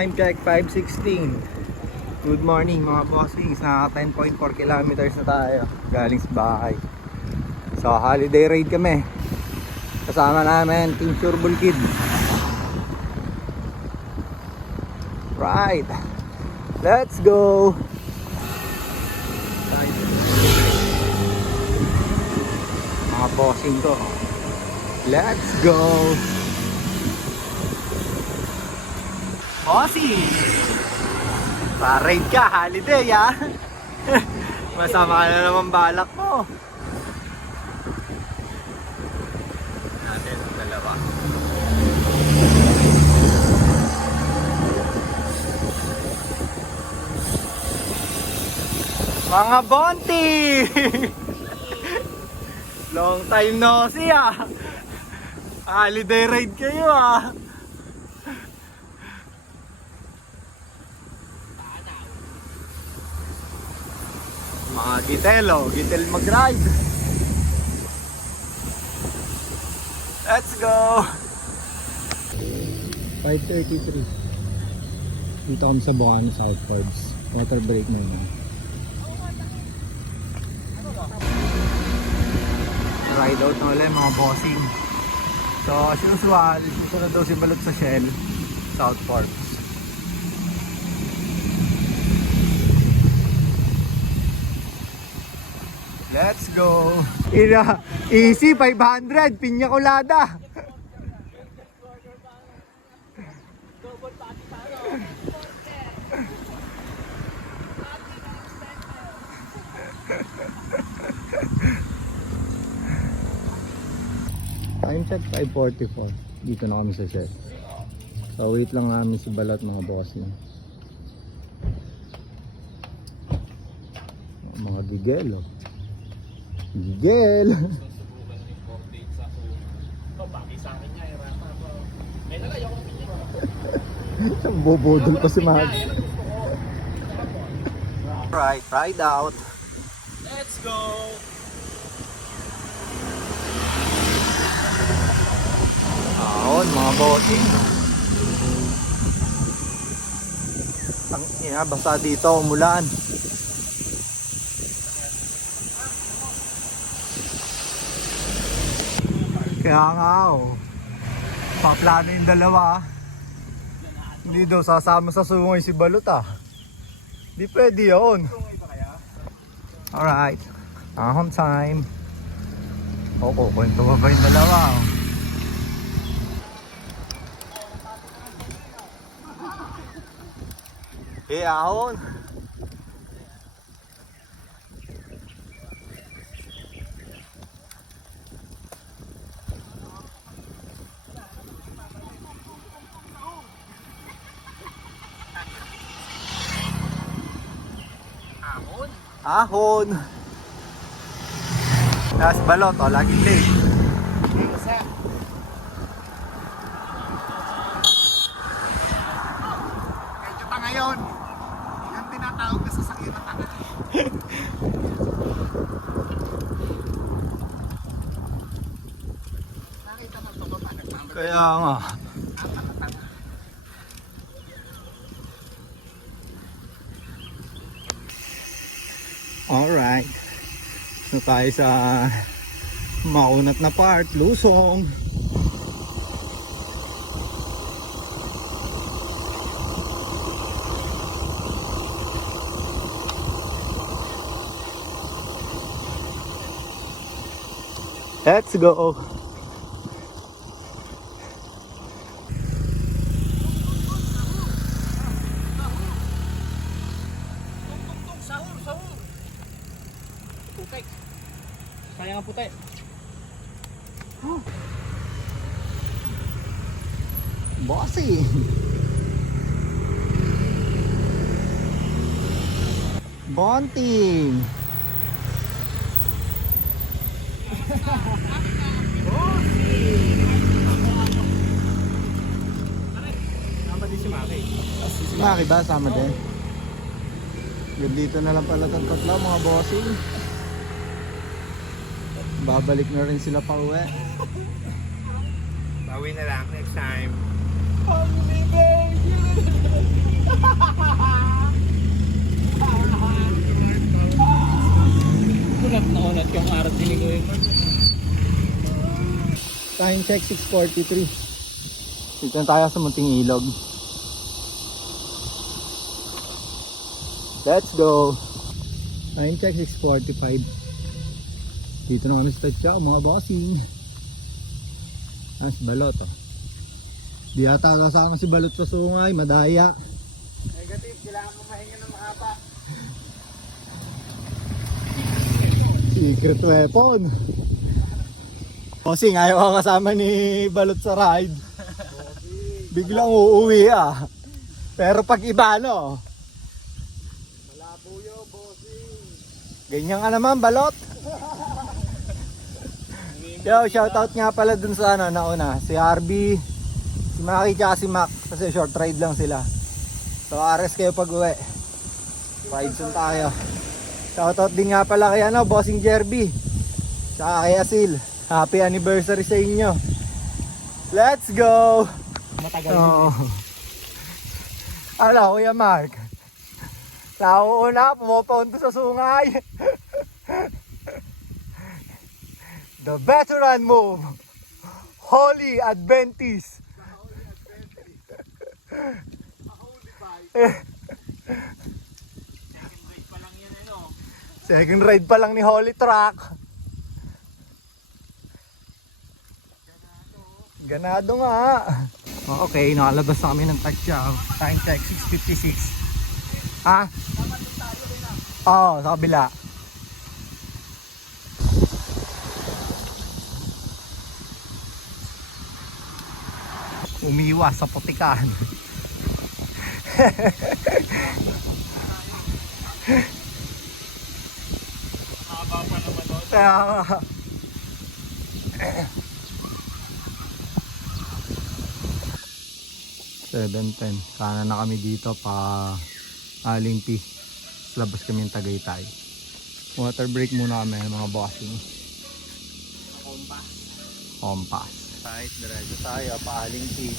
Time check 5:16. Good morning mga bossings. Naka 10.4 kilometers na tayo galing sa bahay. So holiday raid kami. Kasama namin Team Surbol Kid. Right. Let's go. Mga bossing ko. Let's go. Bossing. Pa-raid ka, holiday ah. Masama ka na naman balak mo. Natin ang dalawa. Mga bonti! Long time no see ah. Holiday raid kayo ah. Mga gitel mag-ride. Let's go. 5:33. Dito kami sa Bocana South Forbes. Water break na yun. Ride out na ulit mga bossing. So as usual, susunod daw si Balot sa Shell South Forbes. Let's go. Easy 500 pinya colada. Time check 5:44. Dito na kami sa Shell. So wait lang namin si Balot mga bossing. Mga gigel oh. Gigel. Bobodol pa si Mag. Right, ride out. Let's go. Aon mga bossing. Ang ina basta dito umulan. Kaya nga oh. Paplano yung dalawa. Hindi daw sasama sa sungay si Balot ah. Di pwede yun. Alright. Ahon time. O, kukwento ba yung dalawa oh. Eh, ahon. Ahon. Tapos Balot, oh, laging late. Medyo pa ngayon. Yung tinatawag na sasakyan na tanga. Nakita mo ito ba? Kaya nga. Alright. So tayo sa maunat na part, Lusong. Let's go. Putek. Sayang ang putek. Bossy. Bonting. Sama din si Maki. Si Maki ba? Sama din. Dito na lang pala ang tatlo mga bossing. Babalik na rin sila pa uwi. Bawi na lang next time. Kunat na kunat yung arat ni Kuya Mark. Time check 6:43. Dito na tayo sa munting ilog. Let's go. Time check 6:45. Dito na kami sa Tatsyao mga bossing. Si Balot oh. Di yata kasama si Balot sa sungay, madaya. Negative, kailangan mo mahinga ng mahaba. Secret weapon. Bossing, ayaw ka kasama ni Balot sa ride. Biglang uuwi ah. Pero pag iba no. Malabo yun, bossing. Ganyan ka naman, Balot. Yo, shoutout nga pala dun sa nauna. Si RB, si Maki, tsaka si Mac. Kasi short ride lang sila. So, RS kayo pag uwi. Ride soon tayo. Shoutout din nga pala kay Bossing Jerby. Tsaka kay Asil. Happy anniversary sa inyo. Let's go! Matagal Oh. Ala, Kuya Mark. Nauuna, pumapunta sa sungay. The veteran move. Holy Adventist. Second ride pa lang ni Holy Truck. Ganado nga. Okay, nakalabas na kami ng Tatsyao. Time check 6:56. Ha? Oo, sa kabila. Umiwas sa putikan. Haba pa naman doon. Kaya nga. $7:10. Kana na kami dito pa Alimpi. Labas kami ng Tagaytay. Water break muna kami mga bossing. Compass. Right, diretso tayo pa Alimpi.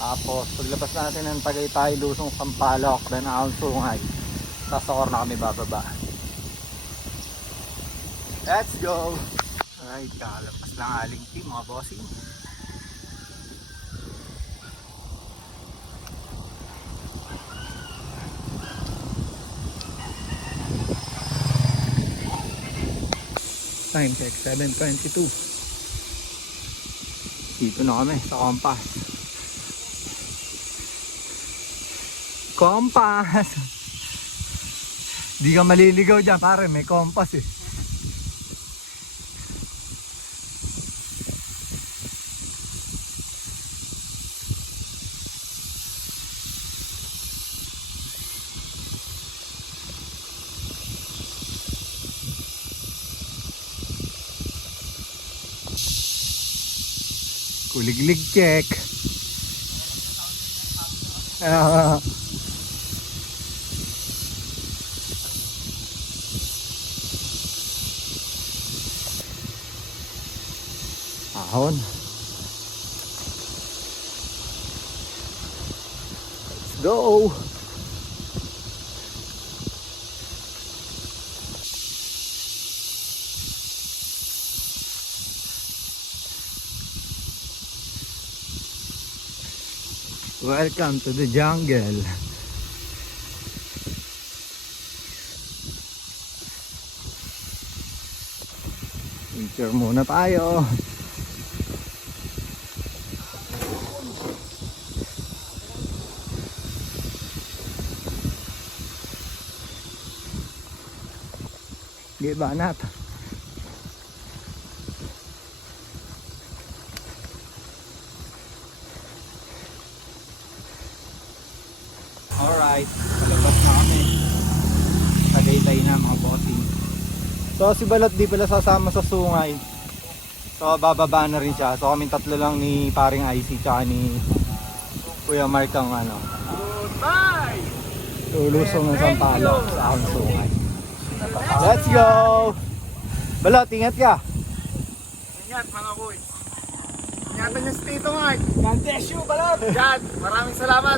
Tapos paglabas natin ng Tagaytay, Lusong, Sampaloc, then Ahon, Sungay. Sasakor na kami bababa. Let's go! Alright, kalapas lang Alimpi mga bossing. Time check 7:22. Dito na kami sa Compass. Compass! Di ka maliligaw dyan pare, may compass eh. Kuliglig check. Ahon. Let's go. Welcome to the jungle. Picture muna tayo. Gibanat. Alright, palabas na kami. Tagaytay na mga bossing. So si Balot di pala sasama sa sungay. So bababa na rin siya. So kaming tatlo lang ni paring IC tsaka ni Kuya Mark ang Goodbye! Lulusong ng Sampaloc sa Ahon, Sungay. Let's go! Balot, ingat ka! Ingat mga boy. Ingat. Ingatan niyo si Tito Mark. God bless you, balot! God, maraming salamat.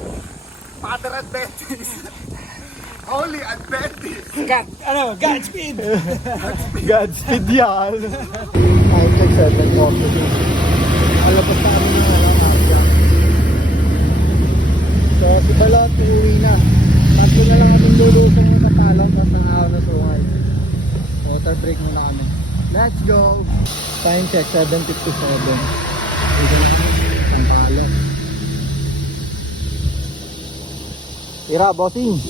Father Adventist. Holy Adventist. Godspeed! Godspeed yan. Time check 7 coffee. Alapos na kami ng Arga. So si Balot, uuwi na. Tatlo na lang kami lulusong sa palong tapos ang araw na sungay. Water break muna kami. Let's go! Time check 7:57. Ang palong. Tira, bossing!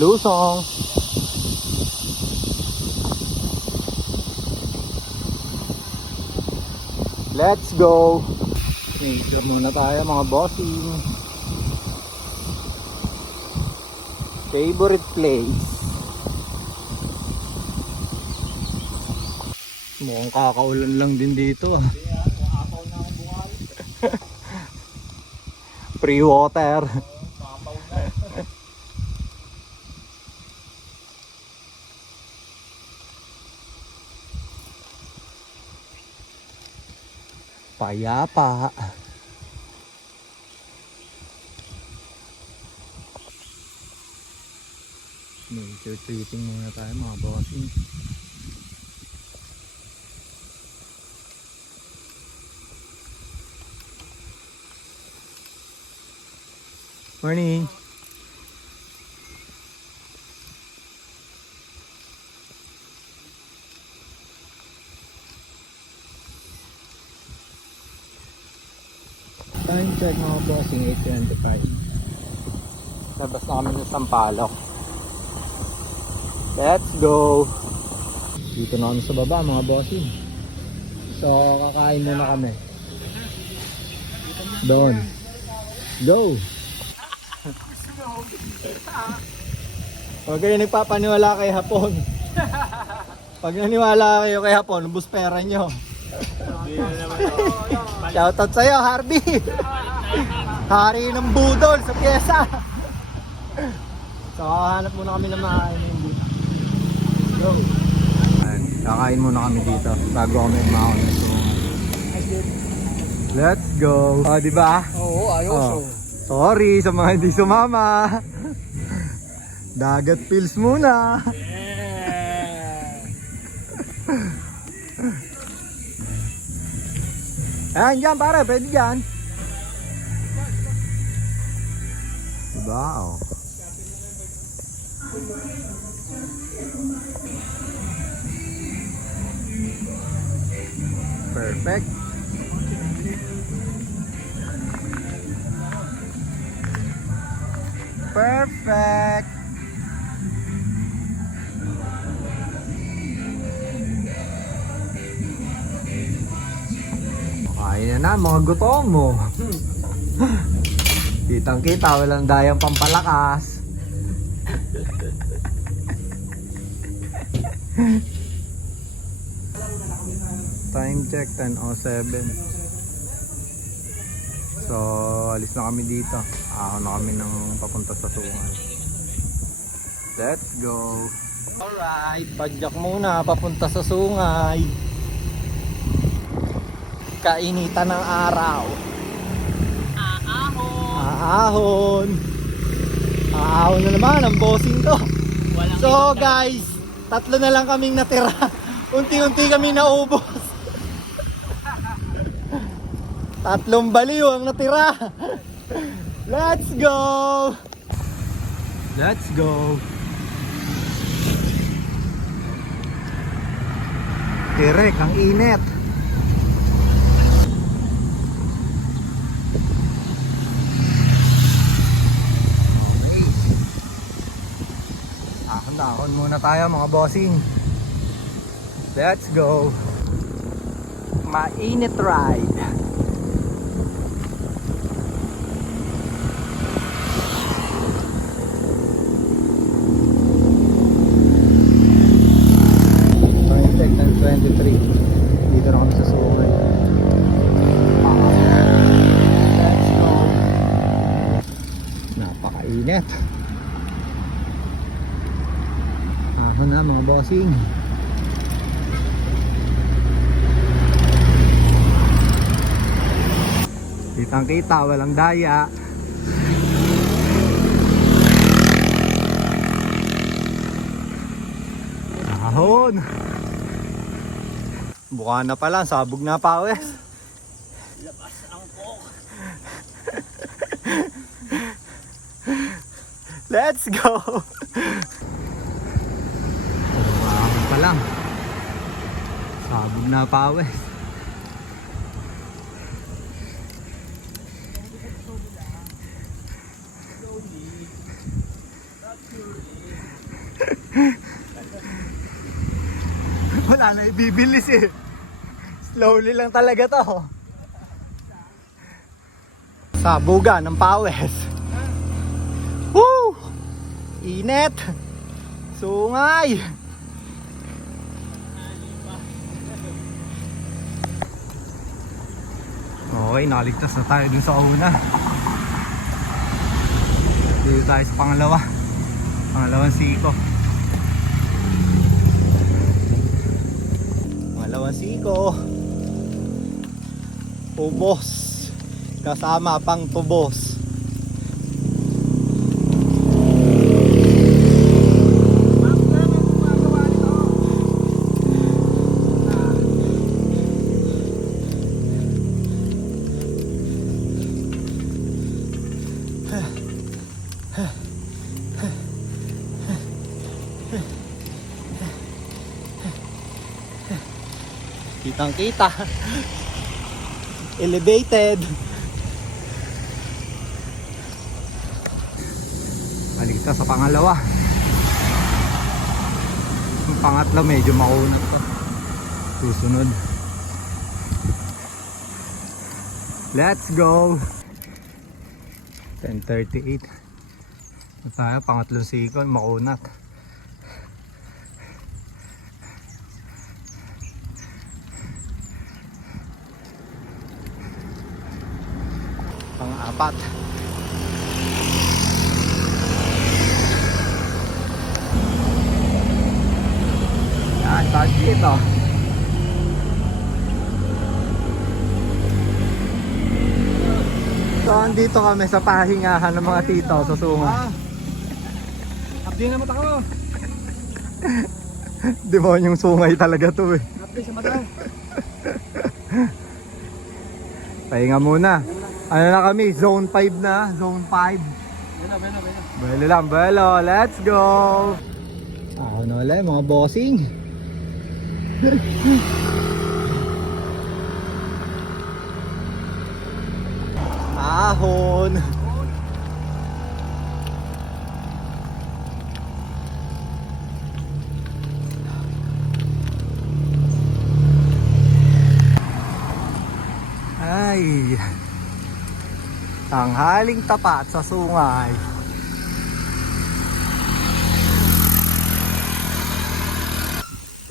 Lusong! Let's go! Nature muna tayo mga bossing. Favorite place. Mukhang kakaulan lang din dito ah. Free water. Payapa. Nature treating muna tayo mga bossing. Morning. Time check mga bossing, 8:25. Labas na kami ng Sampaloc. Let's go! Dito na kami sa baba mga bossing. So kakain muna kami. Doon. Go! Huwag kayo nagpapaniwala kay Hapon. Pag naniwala kayo kay Hapon, ubus pera nyo. Shoutout sa'yo, Harvey! Hari ng budol sa pyesa! So, hanap muna kami ng makain na hindi. Go! Kakain muna kami dito bago kami umaon. Let's go! O, diba? Oo, ayos. Sorry sa mga hindi sumama. Dagat pills muna. Ayan dyan pare, pwede dyan. Diba? Oh. Perfect. Perfect. Kain na mga gutom mo. Kitang kita, walang dayang pampalakas. Time check 10:07. So alis na kami dito. Ako na kami ng papunta sa Sungay. Let's go. Alright, padyak muna papunta sa Sungay. Kainitan ng araw. Aahon. Aahon na naman ang bossing ko. So guys, tatlo na lang kaming natira. Unti-unti kami naubos. Tatlong baliw ang natira. Let's go. Let's go. Tirek, ang init. Ahon muna tayo mga bossing. Let's go. Mainit ride. Time check 10:23. Dito na kami sa Sungay. Let's go. Napakainit. Ahon na mga bossing. Kitang kita, walang daya. Ahon. Buka na pala, sabog na pawis. Labas ang coke. Let's go! Ahon pa lang. Sabog na pawis. Wala na ibibilis eh. Slowly lang talaga to. Sabugan ng pawis. Woo! Init. Sungay. Okay, nakaligtas na tayo dun sa una. Dito tayo sa pangalawa. Pangalawang siko. Pangalawang siko. Tubos. Kasama pang tubos. Kitang kita. Elevated. Balik sa pangalawa. Yung pangatlo medyo maunat to. Susunod. Let's go. 10:38. Tayo pangatlong siko, maunat. Pang-apat. Yan, tag dito. So, andito kami sa pahingahan ng mga tito sa Sungo. Abdi na mata ko. Demonyong sungay talaga to eh. Abdi sa mata. Pahinga muna. Ano na kami? Zone 5 na. Zone 5. Beno. Belo lang, belo. Let's go! Ako na wala mga bossing. Ahon! Ay! Tanghaling tapat sa sungay.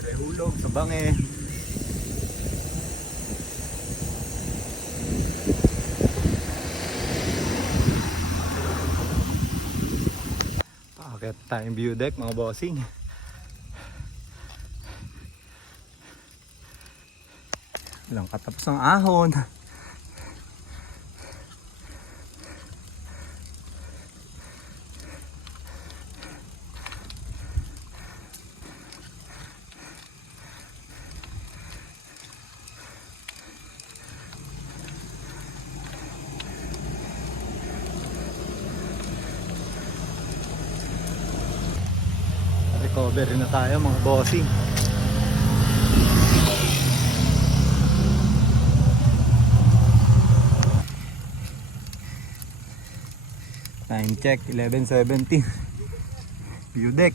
Prehulog sa bange. Pakit tayong view deck mga bossing. Ilang katapos ng ahon. Recover na tayo mga bossing. Time check 11:17. View deck.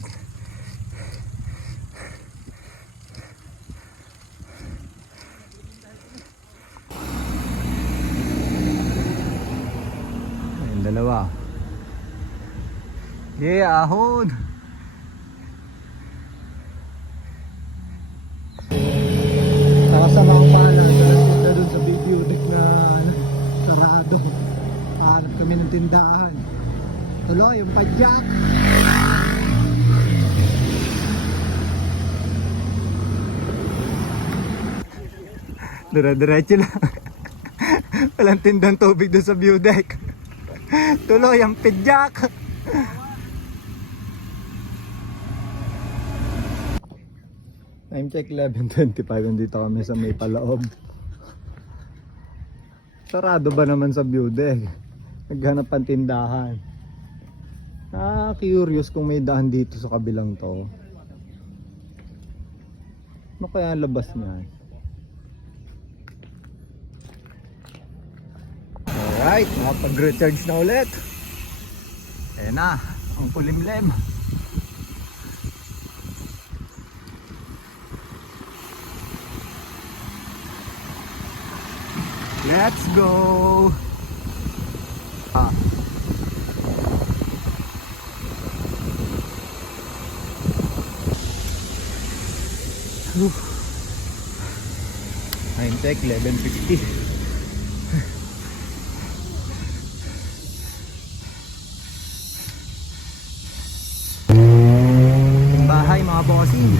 Ayun, dalawa. Yeah, ahon. Nakasama ko pala na doon sa video deck na sarado. Hanap kami ng tindahan. Tuloy yung padyak. Dire-diretso lang. Walang tindang tubig doon sa view deck. Tuloy ang pidyak. Time check 11:25. Nandito kami sa may paloob. Sarado ba naman sa view deck? Naghanap ang tindahan. Curious kung may daan dito sa kabilang to. Ano kaya ang labas niya? Alright, makapag-recharge na ulit. Ayan na, ang kulimlim. Let's go! Time check 11:50. Bahay mga bossing.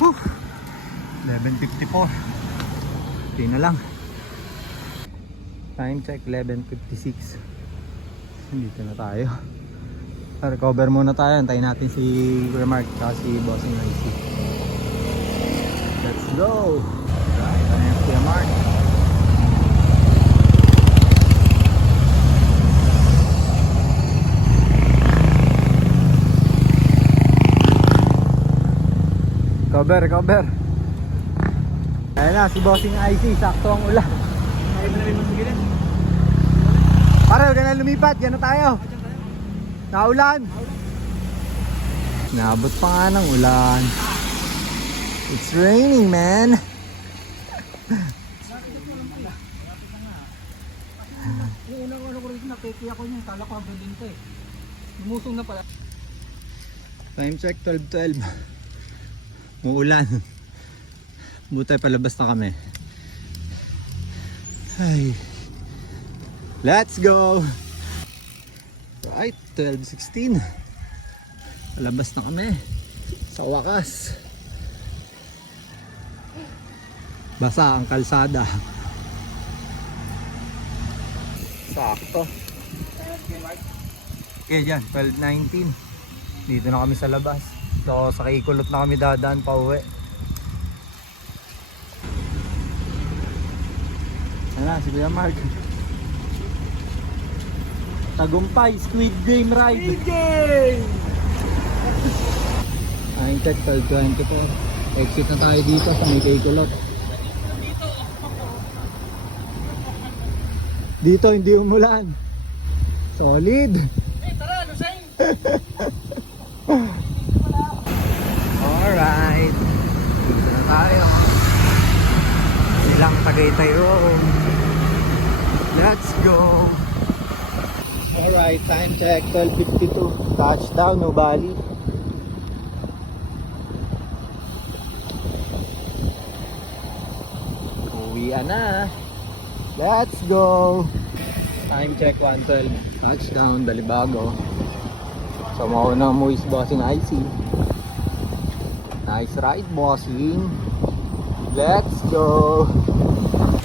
Whew. 11:54. Hindi na lang. Time check 11:56. Dito na tayo. Recover muna tayo. Antayin natin si Kuya Mark at si Bossing IC. Let's go! Right, ayan si Kuya Mark. Recover. Ayan na, si Bossing IC. Sakto ang ulan. Pare, huwag ka na lumipat. Yan na tayo. Naulan. Naabot pa nga ng ulan. It's raining, man. Yung unang-una ko rin nakiki ako niya. Kala ko ang building ko eh. Lumusong na pala. Time check 12:12. Muulan. Buti palabas na kami. Ay. Let's go. Right, 12:16. Palabas na kami. Sa wakas. Basa ang kalsada. Sakto. Okay, dyan, 12:19. Dito na kami sa labas. So, sa Kikulot na kami dadaan pa uwi. Ano, si Kuya Mark. Tagumpay, Squid Game Ride. Squid Game! Ayun, check, 12:24. Exit na tayo dito sa may Kikulot. Dito hindi umulan. Solid. Hey, tara, lasing! Alright. Dito na tayo. Ilang Tagaytay Road. Let's go. Alright, time check 12:52. Touchdown, Nubali. Uwian na. Let's go. Time check 1:12. Touchdown, Balibago. So mauna mo is Bossing IC. Nice ride, Bossing. Let's go.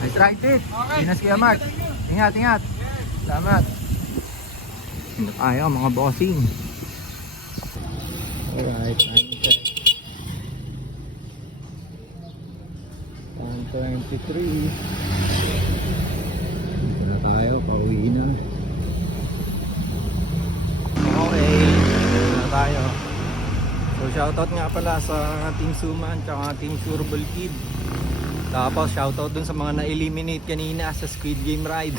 Nice ride, Tit. Okay. Inas Kuya Mark. Ingat, ingat. Salamat. Ano tayo mga Bossing. Alright, time check 1:23. Dito na tayo, pauwi na. Okay, dito na tayo. So shoutout nga pala sa Team Suman tsaka Team Surbol Kid. Tapos shoutout dun sa mga na-eliminate kanina sa Squid Game Ride.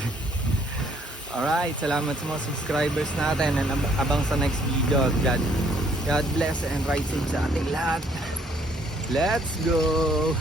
Alright, salamat sa mga subscribers natin and abang sa next video. God bless and ride safe sa ating lahat. Let's go!